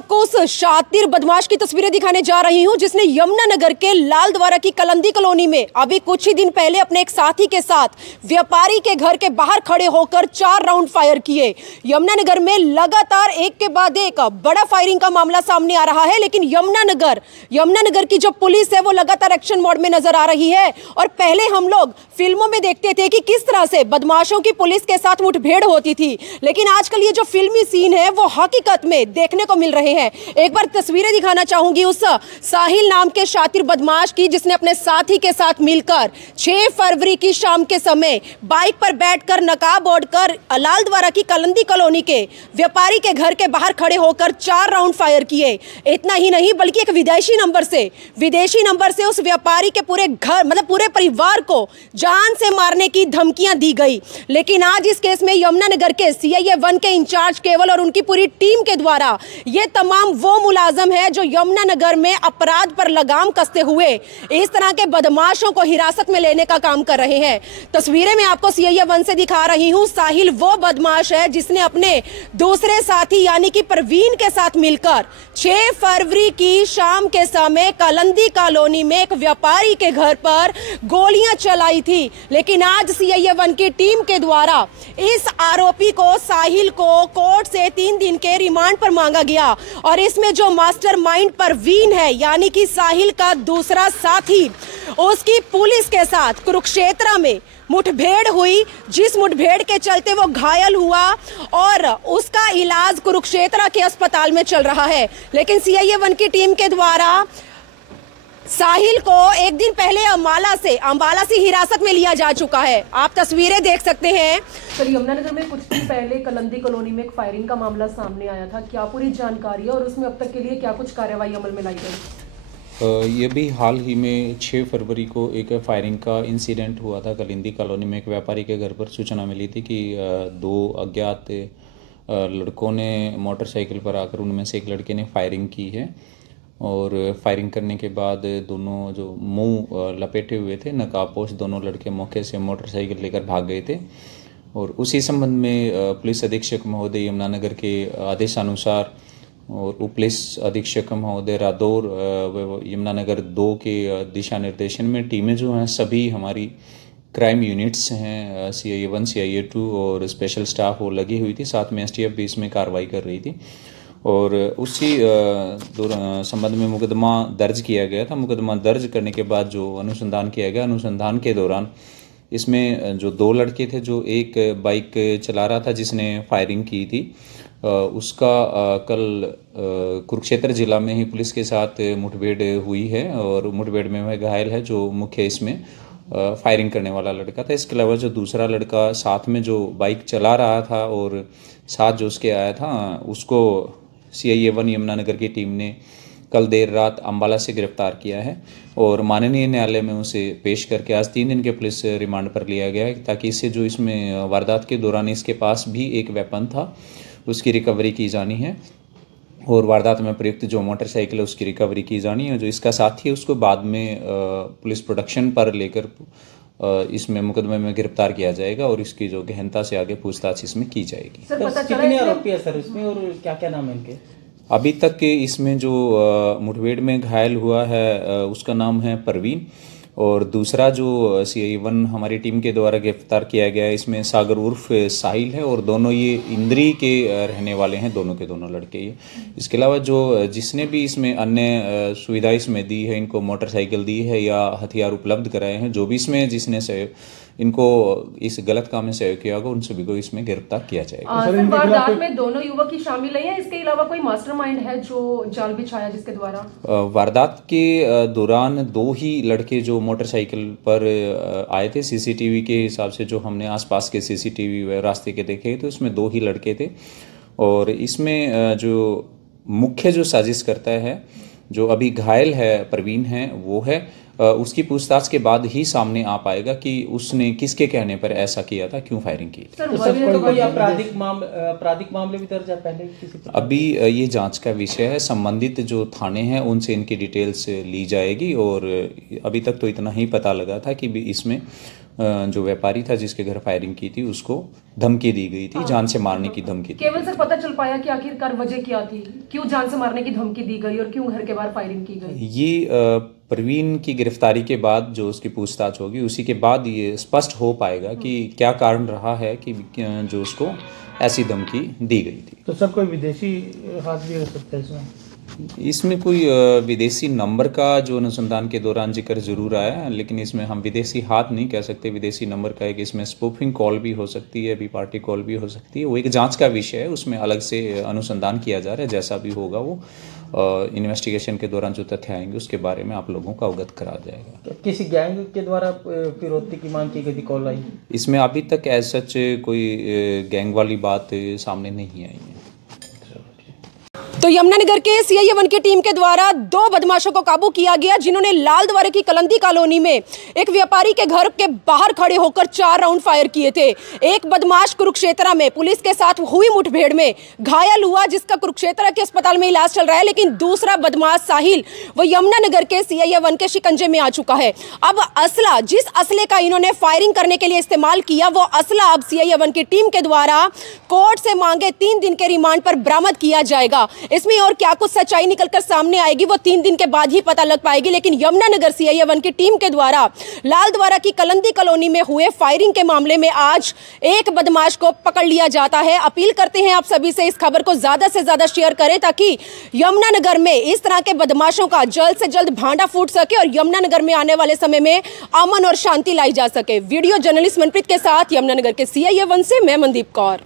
आपको उस शातिर बदमाश की तस्वीरें दिखाने जा रही हूं जिसने यमुनानगर के लालद्वारा की कलंदी कॉलोनी में अभी कुछ ही दिन पहले अपने एक साथी के साथ व्यापारी के घर के बाहर खड़े होकर 4 राउंड फायर किए। यमुनानगर में लगातार एक के बाद एक बड़ा फायरिंग का मामला सामने आ रहा है, लेकिन यमुनानगर की जो पुलिस है वो लगातार एक्शन मोड में नजर आ रही है। और पहले हम लोग फिल्मों में देखते थे कि किस तरह से बदमाशों की पुलिस के साथ मुठभेड़ होती थी, लेकिन आजकल ये जो फिल्मी सीन है वो हकीकत में देखने को मिल रहे हैं। एक बार तस्वीरें दिखाना चाहूंगी उस साहिल नाम के शातिर बदमाश की जिसने अपने साथी के साथ मिलकर 6 फरवरी की शाम के समय बाइक पर बैठकर नकाब ओढ़कर लालद्वारा की कलंदी कॉलोनी के व्यापारी के घर के बाहर खड़े होकर 4 राउंड फायर किए। इतना ही नहीं बल्कि एक विदेशी नंबर से उस व्यापारी के पूरे घर मतलब पूरे परिवार को जान से मारने की धमकियां दी गई। लेकिन आज इस केस में यमुनानगर के CIA 1 के इंचार्ज केवल और उनकी पूरी टीम के द्वारा ये तमाम वो मुलाजम है जो यमुनानगर में अपराध पर लगाम कसते हुए इस तरह के बदमाशों को हिरासत में लेने का काम कर रहे हैं। तस्वीरें मैं आपको CIA 1 से दिखा रही हूं। साहिल वो बदमाश है जिसने अपने दूसरे साथी यानी कि परवीन के साथ मिलकर 6 फरवरी की शाम के समय कलंदी कॉलोनी में एक व्यापारी के घर पर गोलियां चलाई थी। लेकिन आज CIA 1 की टीम के द्वारा इस आरोपी को साहिल को कोर्ट से 3 दिन के रिमांड पर मांगा गया और इसमें जो मास्टरमाइंड परवीन है यानी कि साहिल का दूसरा साथी, उसकी पुलिस के साथ कुरुक्षेत्र में मुठभेड़ हुई, जिस मुठभेड़ के चलते वो घायल हुआ और उसका इलाज कुरुक्षेत्र के अस्पताल में चल रहा है। लेकिन CIA 1 की टीम के द्वारा साहिल को एक दिन पहले अंबाला से हिरासत में लिया जा चुका है। आप तस्वीरें देख सकते हैं। सर, यमुनानगर में कुछ दिन पहले कलंदी कॉलोनी में एक फायरिंग का मामला सामने आया था, क्या पूरी जानकारी है और उसमें अब तक के लिए क्या कुछ कार्रवाई अमल में लाई गई? ये भी हाल ही में 6 फरवरी को एक फायरिंग का इंसिडेंट हुआ था कलिंदी कॉलोनी में। एक व्यापारी के घर पर सूचना मिली थी कि 2 अज्ञात लड़कों ने मोटरसाइकिल पर आकर उनमें से एक लड़के ने फायरिंग की है और फायरिंग करने के बाद दोनों जो मुंह लपेटे हुए थे नकाबपोश दोनों लड़के मौके से मोटरसाइकिल लेकर भाग गए थे। और उसी संबंध में पुलिस अधीक्षक महोदय यमुनानगर के आदेशानुसार और उप पुलिस अधीक्षक महोदय रादौर यमुनानगर 2 के दिशा निर्देशन में टीमें जो हैं सभी हमारी क्राइम यूनिट्स हैं CIA 1 CIA 2 और स्पेशल स्टाफ वो लगी हुई थी, साथ में STF भी इसमें कार्रवाई कर रही थी। और उसी संबंध में मुकदमा दर्ज किया गया था। मुकदमा दर्ज करने के बाद जो अनुसंधान किया गया, अनुसंधान के दौरान इसमें जो 2 लड़के थे, जो एक बाइक चला रहा था जिसने फायरिंग की थी, उसका कल कुरुक्षेत्र जिला में ही पुलिस के साथ मुठभेड़ हुई है और मुठभेड़ में वह घायल है जो मुख्य इसमें फायरिंग करने वाला लड़का था। इसके अलावा जो दूसरा लड़का साथ में जो बाइक चला रहा था और साथ जो उसके आया था उसको CIA 1 यमुनानगर की टीम ने कल देर रात अंबाला से गिरफ्तार किया है और माननीय न्यायालय में उसे पेश करके आज 3 दिन के पुलिस रिमांड पर लिया गया है ताकि इससे जो इसमें वारदात के दौरान इसके पास भी एक वेपन था उसकी रिकवरी की जानी है और वारदात में प्रयुक्त जो मोटरसाइकिल है उसकी रिकवरी की जानी है। जो इसका साथी है उसको बाद में पुलिस प्रोडक्शन पर लेकर इसमें मुकदमे में गिरफ्तार किया जाएगा और इसकी जो गहनता से आगे पूछताछ इसमें की जाएगी। सर, पता चला कितने आरोपी है सर इसमें और क्या क्या नाम है इनके? अभी तक के इसमें जो मुठभेड़ में घायल हुआ है उसका नाम है परवीन और दूसरा जो CIA 1 हमारी टीम के द्वारा गिरफ्तार किया गया है इसमें सागर उर्फ साहिल है और दोनों ये इंद्री के रहने वाले हैं, दोनों के दोनों लड़के ये। इसके अलावा जो जिसने भी इसमें अन्य सुविधा इसमें दी है, इनको मोटरसाइकिल दी है या हथियार उपलब्ध कराए हैं, जो भी इसमें जिसने से इनको इस गलत काम में सहयोग किया होगा उन सभी को इसमें गिरफ्तार किया जाएगा। सर, वारदात में दोनों युवक ही शामिल हैं, इसके अलावा कोई मास्टरमाइंड है जो जाल बिछाया जिसके द्वारा? वारदात के दौरान 2 ही लड़के जो मोटरसाइकिल पर आए थे, CCTV के हिसाब से जो हमने आसपास के CCTV रास्ते के देखे तो उसमें 2 ही लड़के थे और इसमें जो मुख्य जो साजिश करता है जो अभी घायल है परवीन है वो है, उसकी पूछताछ के बाद ही सामने आ पाएगा कि उसने किसके कहने पर ऐसा किया था, क्यों फायरिंग की। तो कोई आपराधिक मामले भी दर्ज है पहले किसी पर? अभी ये जांच का विषय है, संबंधित जो थाने हैं उनसे इनकी डिटेल्स ली जाएगी और अभी तक तो इतना ही पता लगा था कि इसमें जो व्यापारी था जिसके घर फायरिंग की थी उसको धमकी दी गई थी, जान से मारने की धमकी दी। केवल सर पता चल पाया कि आखिरकार वजह क्या थी, क्यों जान से मारने की धमकी दी गई और क्यों घर के बाहर फायरिंग की गई? ये प्रवीण की गिरफ्तारी के बाद जो उसकी पूछताछ होगी उसी के बाद ये स्पष्ट हो पाएगा कि क्या कारण रहा है कि जो उसको ऐसी धमकी दी गई थी। तो सर कोई विदेशी हाथ भी हो सकता है इसमें? इसमें कोई विदेशी नंबर का जो अनुसंधान के दौरान जिक्र जरूर आया है, लेकिन इसमें हम विदेशी हाथ नहीं कह सकते। विदेशी नंबर का एक इसमें स्पूफिंग कॉल भी हो सकती है, बी पार्टी कॉल भी हो सकती है। वो एक जांच का विषय है, उसमें अलग से अनुसंधान किया जा रहा है। जैसा भी होगा वो इन्वेस्टिगेशन के दौरान जो तथ्य आएंगे उसके बारे में आप लोगों को अवगत करा जाएगा। किसी गैंग के द्वारा फिरौती की मांग की गई थी, कॉल आई? इसमें अभी तक एज सच कोई गैंग वाली बात सामने नहीं आई है। तो यमुनानगर के सीआईए 1 की टीम के द्वारा 2 बदमाशों को काबू किया गया जिन्होंने लालद्वारा की कलंदी कॉलोनी में एक व्यापारी के घर के बाहर खड़े होकर 4 राउंड फायर किए थे। एक बदमाश कुरुक्षेत्र में पुलिस के साथ हुई मुठभेड़ में घायल हुआ, जिसका कुरुक्षेत्र के अस्पताल में इलाज चल रहा है, लेकिन दूसरा बदमाश साहिल वो यमुनानगर के सीआईए 1 के शिकंजे में आ चुका है। अब असला, जिस असले का इन्होंने फायरिंग करने के लिए इस्तेमाल किया, वो असला अब सीआईए 1 की टीम के द्वारा कोर्ट से मांगे 3 दिन के रिमांड पर बरामद किया जाएगा। इसमें और क्या कुछ सच्चाई निकलकर सामने आएगी वो 3 दिन के बाद ही पता लग पाएगी। लेकिन यमुनानगर सीआईए 1 की टीम के द्वारा लालद्वारा की कलंदी कॉलोनी में हुए फायरिंग के मामले में आज एक बदमाश को पकड़ लिया जाता है। अपील करते हैं आप सभी से इस खबर को ज्यादा से ज्यादा शेयर करें ताकि यमुनानगर में इस तरह के बदमाशों का जल्द से जल्द भांडा फूट सके और यमुनानगर में आने वाले समय में अमन और शांति लाई जा सके। वीडियो जर्नलिस्ट मनप्रीत के साथ यमुनानगर के सीआईए 1 से मैं मनदीप कौर।